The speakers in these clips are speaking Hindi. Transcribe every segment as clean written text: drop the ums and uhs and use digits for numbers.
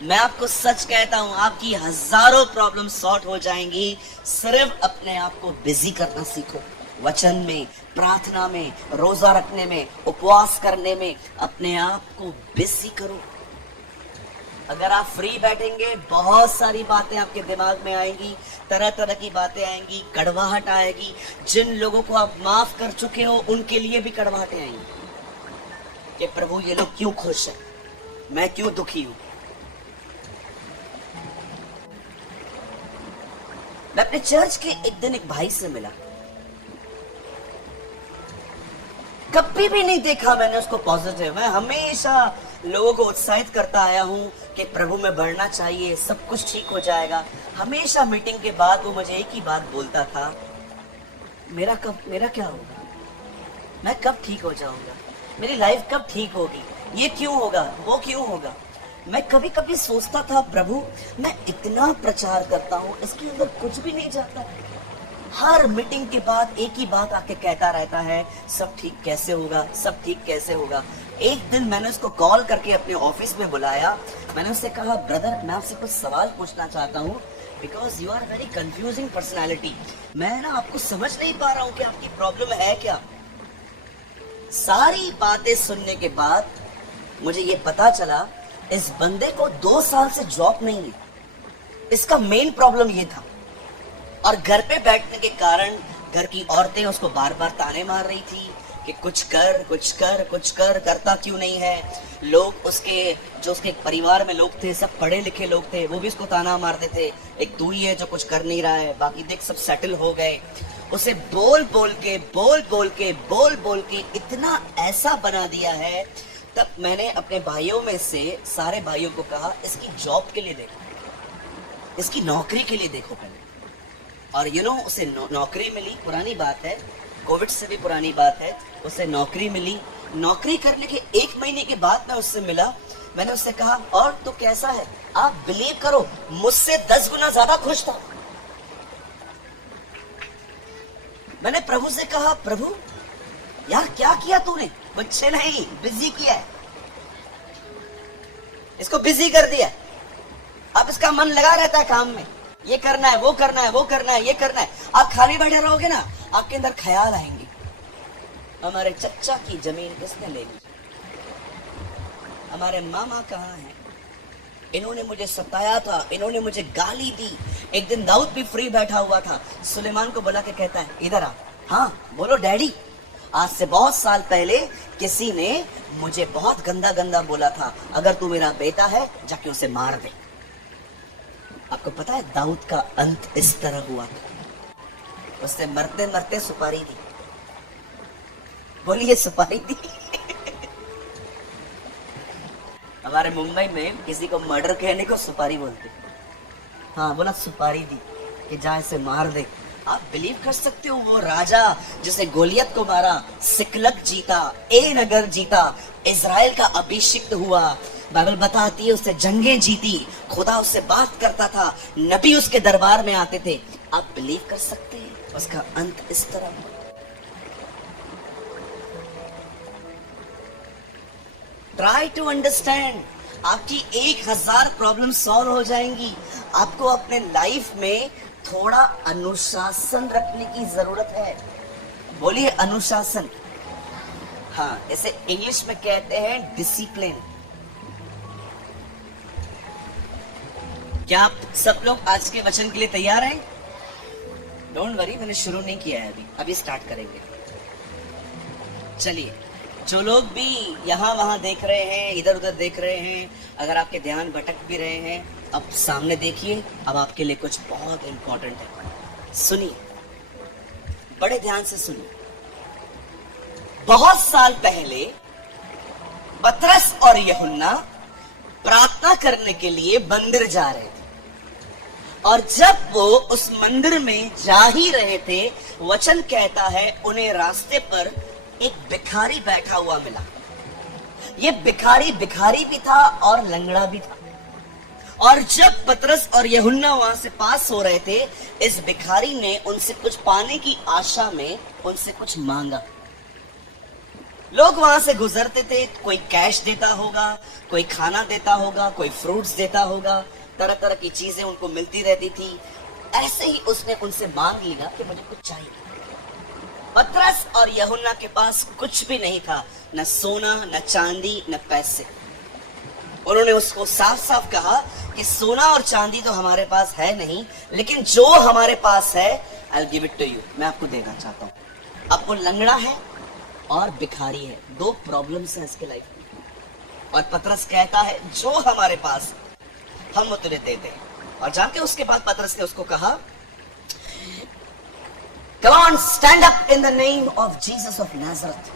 मैं आपको सच कहता हूं, आपकी हजारों प्रॉब्लम सॉर्ट हो जाएंगी। सिर्फ अपने आप को बिजी करना सीखो। वचन में, प्रार्थना में, रोजा रखने में, उपवास करने में अपने आप को बिजी करो। अगर आप फ्री बैठेंगे, बहुत सारी बातें आपके दिमाग में आएंगी, तरह तरह की बातें आएंगी, कड़वाहट आएगी। जिन लोगों को आप माफ कर चुके हो उनके लिए भी कड़वाहटें आएंगी कि प्रभु ये लोग क्यों खुश हैं, मैं क्यों दुखी हूं। मैं अपने चर्च के एक दिन एक भाई से मिला, कभी भी नहीं देखा मैंने उसको पॉजिटिव। मैं हमेशा लोगों को उत्साहित करता आया हूं कि प्रभु में बढ़ना चाहिए, सब कुछ ठीक हो जाएगा। हमेशा मीटिंग के बाद वो मुझे एक ही बात बोलता था, मेरा क्या होगा, मैं कब ठीक हो जाऊंगा, मेरी लाइफ कब ठीक होगी, ये क्यों होगा, वो क्यों होगा। मैं कभी कभी सोचता था, प्रभु मैं इतना प्रचार करता हूं, इसके अंदर कुछ भी नहीं जाता। हर मीटिंग के बाद एक ही बात आके कहता रहता है, सब ठीक कैसे होगा, सब ठीक कैसे होगा। एक दिन मैंने उसको कॉल करके अपने ऑफिस में बुलाया। मैंने उससे कहा, ब्रदर मैं आपसे कुछ सवाल पूछना चाहता हूँ, because you are very confusing personality. मैं ना आपको समझ नहीं पा रहा हूँ कि आपकी प्रॉब्लम है क्या। सारी बातें सुनने के बाद मुझे ये पता चला, इस बंदे को 2 साल से जॉब नहीं है। इसका मेन प्रॉब्लम ये था। और घर पे बैठने के कारण घर की औरतें उसको बार बार ताने मार रही थी कि कुछ कर कुछ कर कुछ कर, करता क्यों नहीं है। लोग उसके परिवार में लोग थे, सब पढ़े लिखे लोग थे, वो भी उसको ताना मारते थे, एक तू ही है जो कुछ कर नहीं रहा है, बाकी देख सब सेटल हो गए। उसे बोल बोल के इतना ऐसा बना दिया है। तब मैंने अपने भाइयों में से सारे भाइयों को कहा, इसकी जॉब के लिए देखो, इसकी नौकरी के लिए देखो पहले। और उसे नौकरी मिली। पुरानी बात है, कोविड से भी पुरानी बात है, उसे नौकरी मिली। नौकरी करने के 1 महीने के बाद मैं उससे मिला। मैंने उससे कहा, और तो कैसा है। आप बिलीव करो, मुझसे 10 गुना ज्यादा खुश था। मैंने प्रभु से कहा, प्रभु यार क्या किया तूने। कुछ नहीं, बिजी किया है, इसको बिजी कर दिया। अब इसका मन लगा रहता है काम में, ये करना है, वो करना है, वो करना है, ये करना है। आप खाली बैठे रहोगे ना, आपके अंदर ख्याल आएंगे, हमारे चचा की जमीन किसने ले ली, हमारे मामा कहाँ हैं, इन्होंने मुझे सताया था, इन्होंने मुझे गाली दी। एक दिन दाऊद भी फ्री बैठा हुआ था, सुलेमान को बुला के कहता है, इधर आ। हाँ बोलो डैडी, आज से बहुत साल पहले किसी ने मुझे बहुत गंदा गंदा बोला था, अगर तू मेरा बेटा है जाके उसे मार दे। आपको पता है दाऊद का अंत इस तरह हुआ था, उसने मरते मरते सुपारी दी। बोलिए सुपारी दी। हमारे मुंबई में किसी को मर्डर कहने को सुपारी बोलते। हाँ बोला सुपारी दी कि जा इसे मार दे। आप बिलीव कर सकते हो, वो राजा जिसने गोलियत को मारा, सिकलग जीता, ए नगर जीता, इजराइल का अभिषिक्त हुआ। बाइबल बताती है उससे जंगें जीती, खुदा उससे बात करता था, नबी उसके दरबार में आते थे। आप बिलीव कर सकते हैं उसका अंत इस तरह हुआ। ट्राई टू अंडरस्टैंड, आपकी 1000 प्रॉब्लम सॉल्व हो जाएंगी। आपको अपने लाइफ में थोड़ा अनुशासन रखने की जरूरत है। बोलिए अनुशासन। हाँ, इसे इंग्लिश में कहते हैं डिसिप्लिन। क्या आप सब लोग आज के वचन के लिए तैयार हैं? डोंट वरी, मैंने शुरू नहीं किया है अभी स्टार्ट करेंगे। चलिए, जो लोग भी यहाँ वहां देख रहे हैं, इधर उधर देख रहे हैं, अगर आपके ध्यान भटक भी रहे हैं, अब सामने देखिए। अब आपके लिए कुछ बहुत इंपॉर्टेंट है, सुनिए, बड़े ध्यान से सुनिए। बहुत साल पहले पतरस और यूहन्ना प्रार्थना करने के लिए मंदिर जा रहे थे, और जब वो उस मंदिर में जा ही रहे थे, वचन कहता है उन्हें रास्ते पर एक भिखारी बैठा हुआ मिला। ये भिखारी भी था और लंगड़ा भी था। और जब पतरस और यूहन्ना वहां से पास हो रहे थे, इस भिखारी ने उनसे कुछ पाने की आशा में उनसे कुछ मांगा। लोग वहां से गुजरते थे, कोई कैश देता होगा, कोई खाना देता होगा, कोई फ्रूट्स देता होगा, तरह तरह की चीजें उनको मिलती रहती थी। ऐसे ही उसने उनसे मांग लिया कि मुझे कुछ चाहिए। पतरस और यूहन्ना के पास कुछ भी नहीं था, न सोना, न चांदी, न पैसे। उन्होंने उसको साफ साफ कहा कि सोना और चांदी तो हमारे पास है नहीं, लेकिन जो हमारे पास है I give it to you, मैं आपको देना चाहता हूं। अब वो लंगड़ा है और भिखारी है, दो प्रॉब्लम्स हैं इसके लाइफ में। और पतरस कहता है जो हमारे पास हम वो तुझे देते हैं। और जानते उसके बाद पतरस ने उसको कहा, Come on, stand up in the name of Jesus of Nazareth.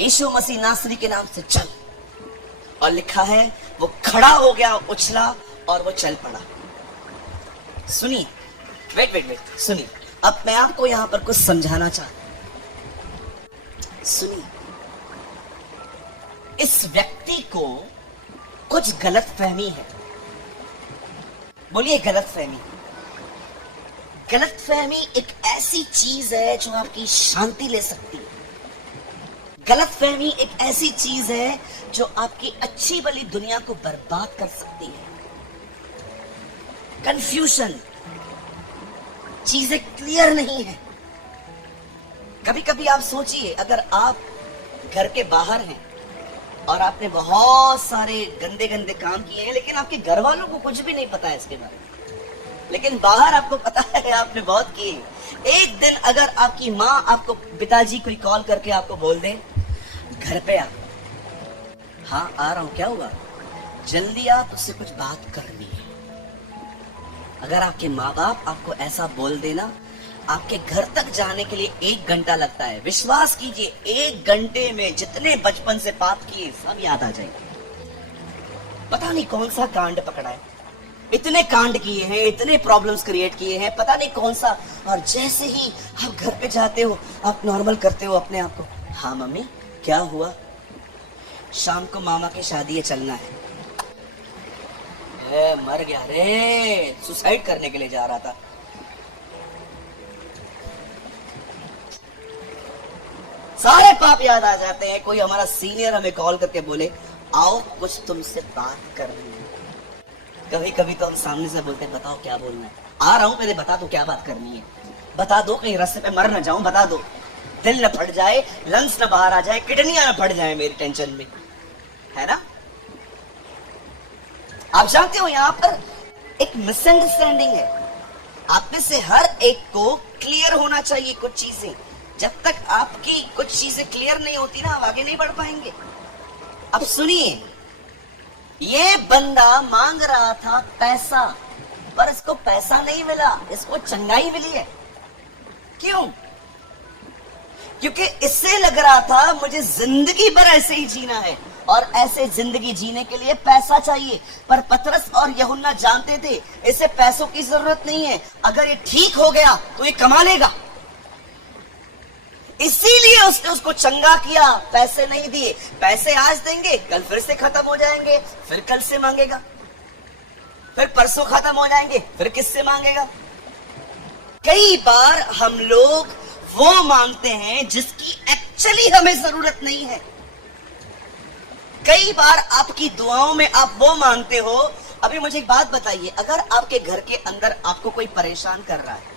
यीशु मसीह नासरी के नाम से चल। और लिखा है वो खड़ा हो गया, उछला और वो चल पड़ा। सुनिए, वेट, सुनिए। अब मैं आपको यहां पर कुछ समझाना चाहता हूं। सुनिए, इस व्यक्ति को कुछ गलतफहमी है। बोलिए गलतफहमी। गलतफहमी एक ऐसी चीज है जो आपकी शांति ले सकती है। गलतफहमी एक ऐसी चीज है जो आपकी अच्छी भली दुनिया को बर्बाद कर सकती है। कंफ्यूजन, चीजें क्लियर नहीं है। कभी कभी आप सोचिए, अगर आप घर के बाहर हैं और आपने बहुत सारे गंदे गंदे काम किए हैं, लेकिन आपके घर वालों को कुछ भी नहीं पता है इसके बारे में, लेकिन बाहर आपको पता है आपने बहुत किए। एक दिन अगर आपकी माँ आपको, पिताजी कोई कॉल करके आपको बोल दे घर पे आ, हाँ आ रहा हूं, क्या हुआ, जल्दी आ, तुझसे कुछ बात करनी है। अगर आपके माँ बाप आपको ऐसा बोल देना, आपके घर तक जाने के लिए 1 घंटा लगता है। विश्वास कीजिए, 1 घंटे में जितने बचपन से पाप किए सब याद आ जाएंगे। पता नहीं कौन सा कांड पकड़ा है, इतने कांड किए हैं, इतने प्रॉब्लम्स क्रिएट किए हैं, पता नहीं कौन सा। और जैसे ही आप घर पे जाते हो, आप नॉर्मल करते हो अपने आप को, हाँ मम्मी क्या हुआ, शाम को मामा की शादी है, चलना है। मर गया रे, सुसाइड करने के लिए जा रहा था। सारे पाप याद आ जाते हैं। कोई हमारा सीनियर हमें कॉल करके बोले आओ कुछ तुमसे बात करनी है। कभी कभी तो हम सामने से बोलते हैं बताओ क्या बोलना है, आ रहा हूं मेरे, बता दो क्या बात करनी है, बता दो, कहीं रास्ते पे मर न जाऊं, बता दो, दिल न फट जाए, लंग्स न बाहर आ जाए, किडनियां न फट जाए मेरी टेंशन में, है ना। आप जानते हो यहां पर एक मिसअंडरस्टैंडिंग है। आप में से हर एक को क्लियर होना चाहिए कुछ चीजें। जब तक आपकी कुछ चीजें क्लियर नहीं होती ना, आप आगे नहीं बढ़ पाएंगे। अब सुनिए, ये बंदा मांग रहा था पैसा, पर इसको पैसा नहीं मिला, इसको चंगाई मिली है। क्यों? क्योंकि इससे लग रहा था मुझे जिंदगी भर ऐसे ही जीना है और ऐसे जिंदगी जीने के लिए पैसा चाहिए। पर पतरस और यूहन्ना जानते थे इसे पैसों की जरूरत नहीं है, अगर ये ठीक हो गया तो ये कमा लेगा। इसीलिए उसने उसको चंगा किया, पैसे नहीं दिए। पैसे आज देंगे, कल फिर से खत्म हो जाएंगे, फिर कल से मांगेगा, फिर परसों खत्म हो जाएंगे, फिर किससे मांगेगा। कई बार हम लोग वो मांगते हैं जिसकी एक्चुअली हमें जरूरत नहीं है। कई बार आपकी दुआओं में आप वो मांगते हो। अभी मुझे एक बात बताइए, अगर आपके घर के अंदर आपको कोई परेशान कर रहा है,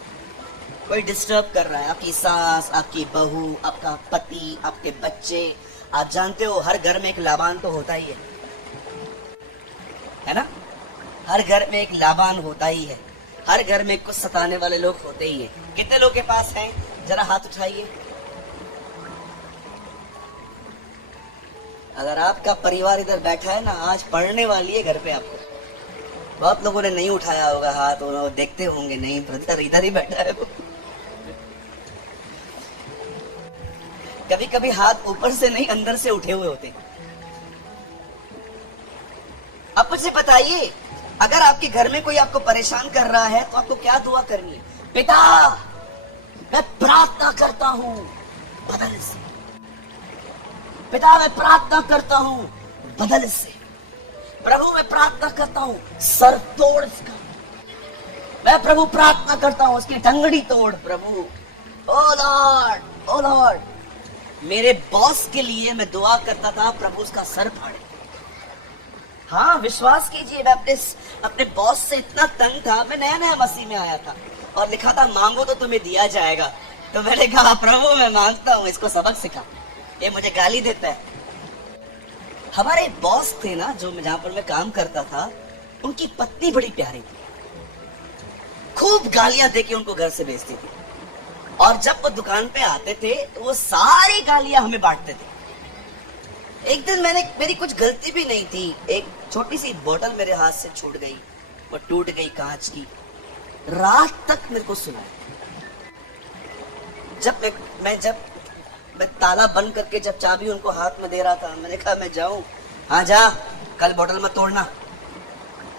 कोई डिस्टर्ब कर रहा है, आपकी सास, आपकी बहू, आपका पति, आपके बच्चे, आप जानते हो हर घर में एक लाबान तो होता ही है ना। हर घर में एक लाबान होता ही है, हर घर में कुछ सताने वाले लोग होते ही हैं। कितने लोग के पास हैं, जरा हाथ उठाइए। अगर आपका परिवार इधर बैठा है ना, आज पढ़ने वाली है घर पे आपको। बहुत लोगों ने नहीं उठाया होगा हाथ, वो देखते होंगे, नहीं ब्रदर इधर ही बैठा है वो। कभी कभी हाथ ऊपर से नहीं अंदर से उठे हुए होते। अब मुझे बताइए, अगर आपके घर में कोई आपको परेशान कर रहा है तो आपको क्या दुआ करनी है? पिता मैं प्रार्थना करता हूं बदल से, पिता मैं प्रार्थना करता हूं बदल से, प्रभु मैं प्रार्थना करता हूं सर तोड़ इसका, मैं प्रभु प्रार्थना करता हूं उसकी टंगड़ी तोड़ प्रभु। ओ लॉर्ड, ओ लॉर्ड। मेरे बॉस के लिए मैं दुआ करता था प्रभु उसका सर फाड़े। हाँ विश्वास कीजिए, मैं अपने बॉस से इतना तंग था। मैं नया नया मसीह में आया था और लिखा था मांगो तो तुम्हें दिया जाएगा। तो मैंने कहा प्रभु मैं मांगता हूँ, इसको सबक सिखा, ये मुझे गाली देता है। हमारे बॉस थे ना, जो जहां पर मैं काम करता था, उनकी पत्नी बड़ी प्यारी थी, खूब गालियां देके उनको घर से भेजती थी। और जब वो दुकान पे आते थे तो वो सारी गालियां हमें बांटते थे। एक दिन मेरी कुछ गलती भी नहीं थी, एक छोटी सी बोतल मेरे हाथ से छूट गई, वो टूट गई कांच की। रात तक मेरे को सुना। जब मैं ताला बंद करके जब चाबी उनको हाथ में दे रहा था, मैंने कहा मैं जाऊं? हाँ जा, कल बोतल मत तोड़ना।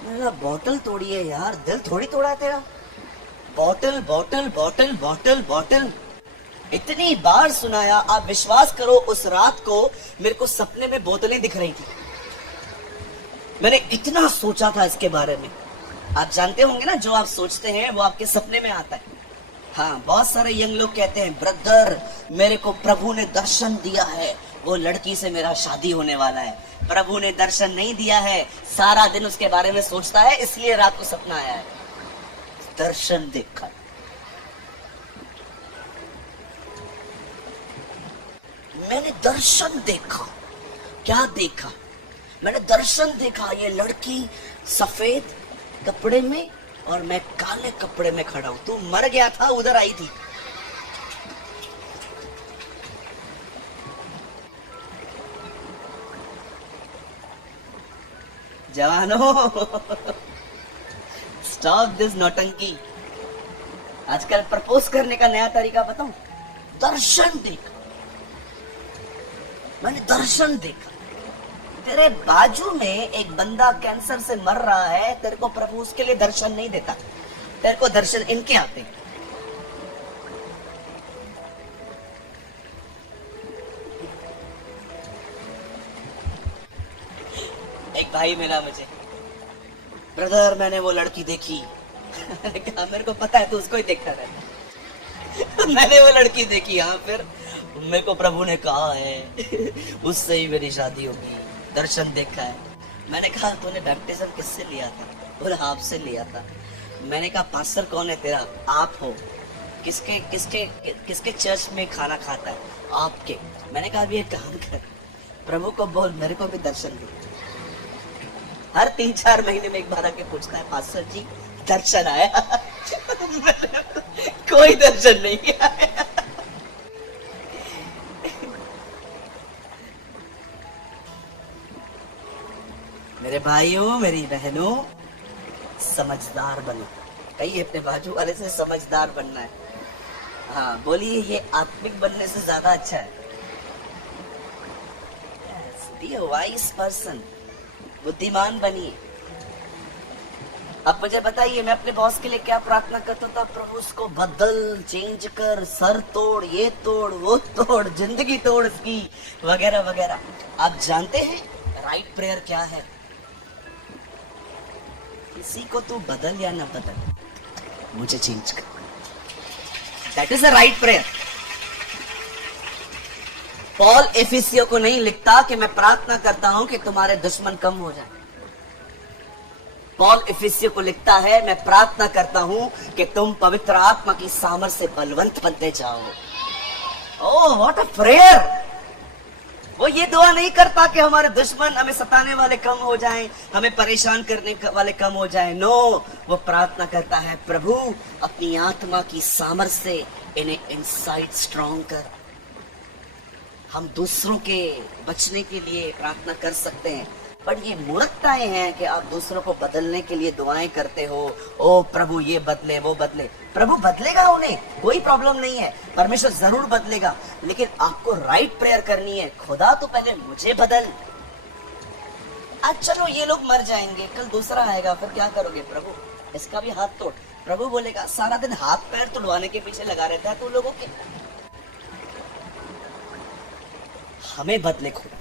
मैंने कहा बोतल तोड़ी है यार, दिल थोड़ी तोड़ा है तेरा। बोतल बोतल बोतल बोतल बोतल इतनी बार सुनाया। आप विश्वास करो उस रात को मेरे को सपने में बोतलें दिख रही थी। मैंने इतना सोचा था इसके बारे में। आप जानते होंगे ना, जो आप सोचते हैं वो आपके सपने में आता है। हाँ, बहुत सारे यंग लोग कहते हैं ब्रदर मेरे को प्रभु ने दर्शन दिया है, वो लड़की से मेरा शादी होने वाला है। प्रभु ने दर्शन नहीं दिया है, सारा दिन उसके बारे में सोचता है, इसलिए रात को सपना आया है। दर्शन देखा, मैंने दर्शन देखा। क्या देखा? मैंने दर्शन देखा, ये लड़की सफेद कपड़े में और मैं काले कपड़े में खड़ा हूं। तू मर गया था, उधर आई थी। जवानों स्टॉप दिस नौटंकी। आजकल प्रपोज करने का नया तरीका बताऊं? दर्शन देखा, मैंने दर्शन देखा। तेरे बाजू में एक बंदा कैंसर से मर रहा है, तेरे को प्रभु उसके लिए दर्शन नहीं देता, तेरे को दर्शन इनके आते हैं। एक भाई मिला मुझे, ब्रदर मैंने वो लड़की देखी। कहा मेरे को पता है तू उसको ही देखता रहता। मैंने वो लड़की देखी, हाँ फिर मेरे को प्रभु ने कहा है उससे ही मेरी शादी होगी, दर्शन देखा है। मैंने कहा तूने बैप्टिज्म किससे लिया था? बोला आपसे लिया था। मैंने कहा पास्टर कौन है तेरा? आप हो। किसके किसके किसके चर्च में खाना खाता है? आपके। मैंने कहा अभी एक काम कर, प्रभु को बोल मेरे को भी दर्शन दे। हर 3-4 महीने में एक बार आके पूछता है पास्टर जी दर्शन आया? कोई दर्शन नहीं आया। मेरे भाइयों मेरी बहनों, समझदार बनो। कहिए अपने बाजू वाले से समझदार बनना है। हाँ बोलिए, ये आत्मिक बनने से ज्यादा अच्छा है। बी अ वाइज पर्सन, बुद्धिमान बनिए। अब मुझे बताइए मैं अपने बॉस के लिए क्या प्रार्थना करता था? प्रभु उसको बदल, चेंज कर, सर तोड़, ये तोड़, वो तोड़, जिंदगी तोड़ इसकी, वगैरह वगैरह। आप जानते हैं राइट प्रेयर क्या है? किसी को तू बदल या ना बदल, मुझे चेंज कर। That is a right prayer. Paul एफिसियों को नहीं लिखता कि मैं प्रार्थना करता हूं कि तुम्हारे दुश्मन कम हो जाए। पॉल एफिसियों को लिखता है मैं प्रार्थना करता हूं कि तुम पवित्र आत्मा की सामर्थ से बलवंत बनते जाओ। Oh what a prayer. वो ये दुआ नहीं करता कि हमारे दुश्मन, हमें सताने वाले कम हो जाएं, हमें परेशान करने वाले कम हो जाएं। नो, वो प्रार्थना करता है प्रभु अपनी आत्मा की सामर्थ से इन्हें इनसाइड स्ट्रॉन्ग कर। हम दूसरों के बचने के लिए प्रार्थना कर सकते हैं, पर ये मूर्खताएं हैं कि आप दूसरों को बदलने के लिए दुआएं करते हो। ओ प्रभु ये बदले, वो बदले। प्रभु बदलेगा उन्हें, कोई प्रॉब्लम नहीं है, परमेश्वर जरूर बदलेगा, लेकिन आपको राइट प्रेयर करनी है। खुदा तो पहले मुझे बदल। आज चलो ये लोग मर जाएंगे, कल दूसरा आएगा, फिर क्या करोगे? प्रभु इसका भी हाथ तोड़। प्रभु बोलेगा सारा दिन हाथ पैर तुड़वाने के पीछे लगा रहता है तो लोगों के। हमें बदले खुदा,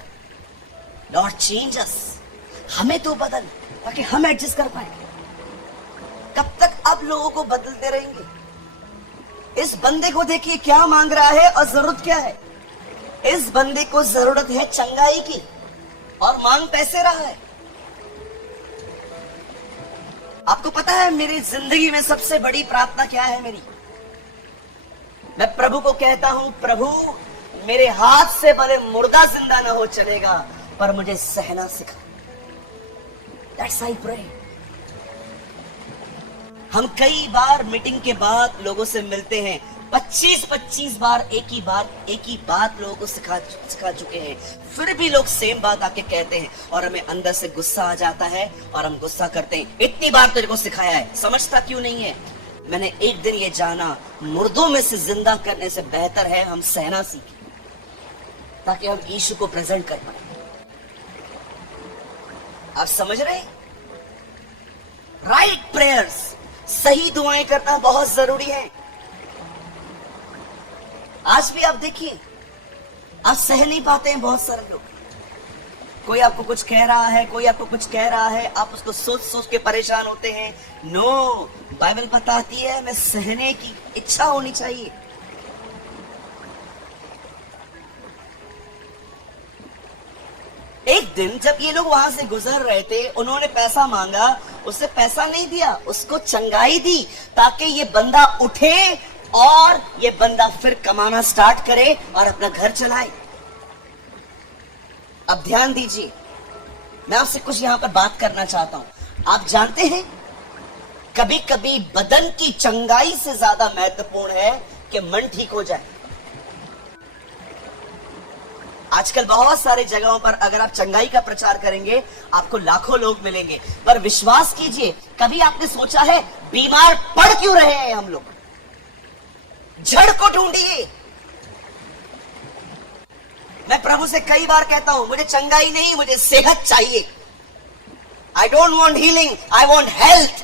लॉर्ड चेंज अस। हमें तो बदल ताकि हम एडजस्ट कर पाए। कब तक आप लोगों को बदलते रहेंगे? इस बंदे को देखिए क्या मांग रहा है और जरूरत क्या है। इस बंदे को जरूरत है चंगाई की और मांग पैसे रहा है। आपको पता है मेरी जिंदगी में सबसे बड़ी प्रार्थना क्या है मेरी? मैं प्रभु को कहता हूं, प्रभु मेरे हाथ से भले मुर्दा जिंदा ना हो चलेगा, पर मुझे सहना सिखा। That's I pray। हम कई बार मीटिंग के बाद लोगों से मिलते हैं, 25-25 बार एक ही बात लोगों को सिखा चुके हैं, फिर भी लोग सेम बात आके कहते हैं और हमें अंदर से गुस्सा आ जाता है और हम गुस्सा करते हैं, इतनी बार तेरे को सिखाया है, समझता क्यों नहीं है? मैंने एक दिन ये जाना, मुर्दों में से जिंदा करने से बेहतर है हम सहना सीखें, ताकि हम यीशु को प्रेजेंट कर पाए। आप समझ रहे? राइट प्रेयर्स, सही दुआएं करना बहुत जरूरी है। आज भी आप देखिए, आप सह नहीं पाते हैं बहुत सारे लोग। कोई आपको कुछ कह रहा है, कोई आपको कुछ कह रहा है, आप उसको सोच सोच के परेशान होते हैं। नो, बाइबल बताती है हमें सहने की इच्छा होनी चाहिए। एक दिन जब ये लोग वहां से गुजर रहे थे, उन्होंने पैसा मांगा, उससे पैसा नहीं दिया, उसको चंगाई दी, ताकि ये बंदा उठे और ये बंदा फिर कमाना स्टार्ट करे और अपना घर चलाए। अब ध्यान दीजिए, मैं आपसे कुछ यहां पर बात करना चाहता हूं। आप जानते हैं, कभी कभी बदन की चंगाई से ज्यादा महत्वपूर्ण है कि मन ठीक हो जाए। आजकल बहुत सारे जगहों पर अगर आप चंगाई का प्रचार करेंगे, आपको लाखों लोग मिलेंगे, पर विश्वास कीजिए, कभी आपने सोचा है बीमार पड़ क्यों रहे हैं हम लोग? जड़ को ढूंढिए। मैं प्रभु से कई बार कहता हूं, मुझे चंगाई नहीं, मुझे सेहत चाहिए। I don't want healing, I want health.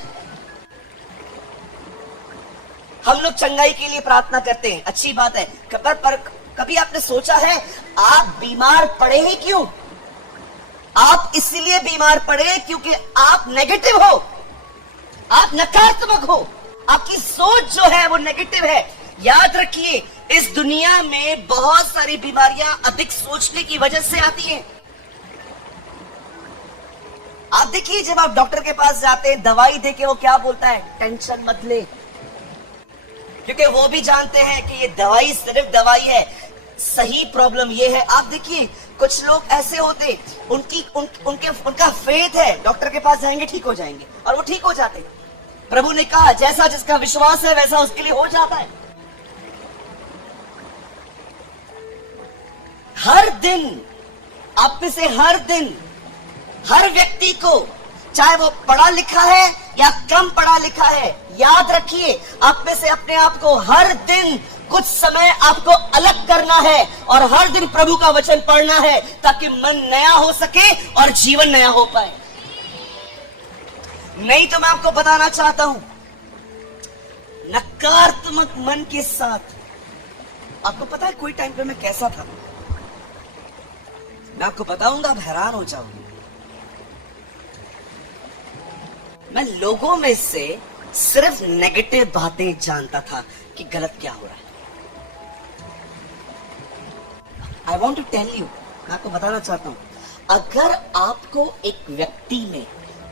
हम लोग चंगाई के लिए प्रार्थना करते हैं, अच्छी बात है, पर कभी आपने सोचा है आप बीमार पड़े ही क्यों? आप इसलिए बीमार पड़े क्योंकि आप नेगेटिव हो, आप नकारात्मक हो, आपकी सोच जो है वो नेगेटिव है। याद रखिए, इस दुनिया में बहुत सारी बीमारियां अधिक सोचने की वजह से आती हैं। आप देखिए, जब आप डॉक्टर के पास जाते हैं, दवाई देके वो क्या बोलता है? टेंशन मत ले, क्योंकि वो भी जानते हैं कि ये दवाई सिर्फ दवाई है, सही प्रॉब्लम ये है। आप देखिए, कुछ लोग ऐसे होते, उनका फेथ है, डॉक्टर के पास जाएंगे ठीक हो जाएंगे, और वो ठीक हो जाते। प्रभु ने कहा, जैसा जिसका विश्वास है वैसा उसके लिए हो जाता है। हर दिन, आप में से हर दिन, हर व्यक्ति को, चाहे वो पढ़ा लिखा है या कम पढ़ा लिखा है, याद रखिए, आप में से अपने आप को हर दिन कुछ समय आपको अलग करना है और हर दिन प्रभु का वचन पढ़ना है, ताकि मन नया हो सके और जीवन नया हो पाए। नहीं तो मैं आपको बताना चाहता हूं, नकारात्मक मन के साथ, आपको पता है कोई टाइम पे मैं कैसा था? मैं आपको बताऊंगा, आप हैरान हो जाओगे। मैं लोगों में से सिर्फ नेगेटिव बातें जानता था कि गलत क्या हो रहा है। I want to tell you, मैं आपको बताना चाहता हूं, अगर आपको एक व्यक्ति में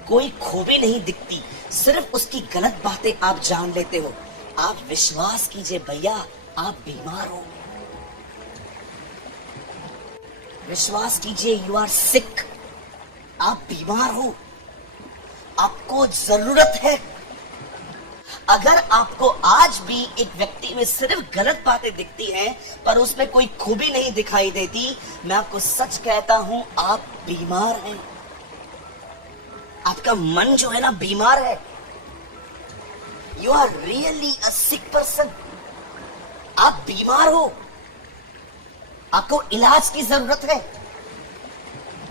कोई खूबी नहीं दिखती, सिर्फ उसकी गलत बातें आप जान लेते हो, आप विश्वास कीजिए भैया, आप बीमार हो। विश्वास कीजिए, यू आर सिक, आप बीमार हो, आपको जरूरत है। अगर आपको आज भी एक व्यक्ति में सिर्फ गलत बातें दिखती हैं, पर उसमें कोई खूबी नहीं दिखाई देती, मैं आपको सच कहता हूं, आप बीमार हैं। आपका मन जो है ना, बीमार है। You are really a sick person, आप बीमार हो, आपको इलाज की जरूरत है।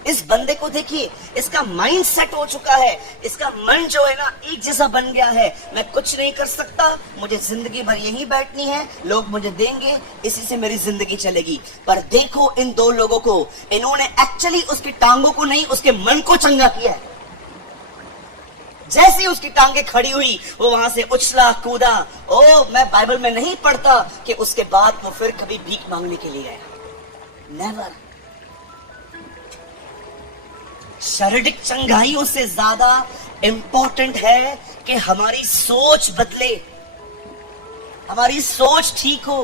इस बंदे को देखिए, इसका माइंड सेट हो चुका है, इसका मन जो है ना एक जैसा बन गया है। मैं कुछ नहीं कर सकता, मुझे जिंदगी भर यहीं बैठनी है, लोग मुझे देंगे, इसी से मेरी जिंदगी चलेगी। पर देखो इन दो लोगों को, इन्होंने एक्चुअली उसकी टांगों को नहीं, उसके मन को चंगा किया है। जैसे ही उसकी टांगे खड़ी हुई, वो वहां से उछला कूदा। मैं बाइबल में नहीं पढ़ता कि उसके बाद वो फिर कभी भीख मांगने के लिए गया। नेवर। शारीरिक चंगाइयों से ज्यादा इंपॉर्टेंट है कि हमारी सोच बदले, हमारी सोच ठीक हो।